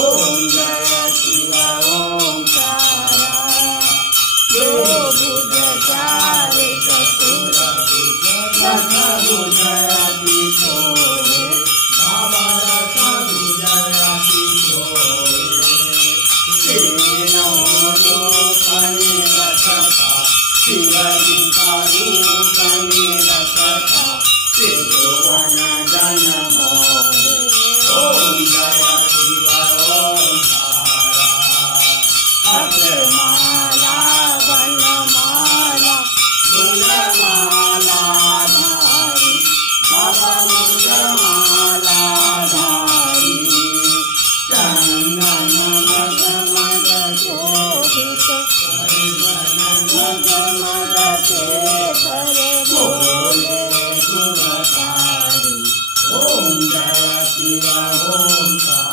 ओम जय शिव ओंकारा दो भुज चारे चतुर दशभुज अति सोहे बाबा दशभुज अति सोहे तीनों लोक निरखता शिवजी का रूप निरखता त्रिभुवन जन मोहे ओम जय शिव ओंकारा अक्षमाला वनमाला फूलमाला धारी बाबा मुंडमाला धारी चंदन मग मग शोभित मग मग शेखर भोले सुरतारी ओम जय शिव ओंकारा।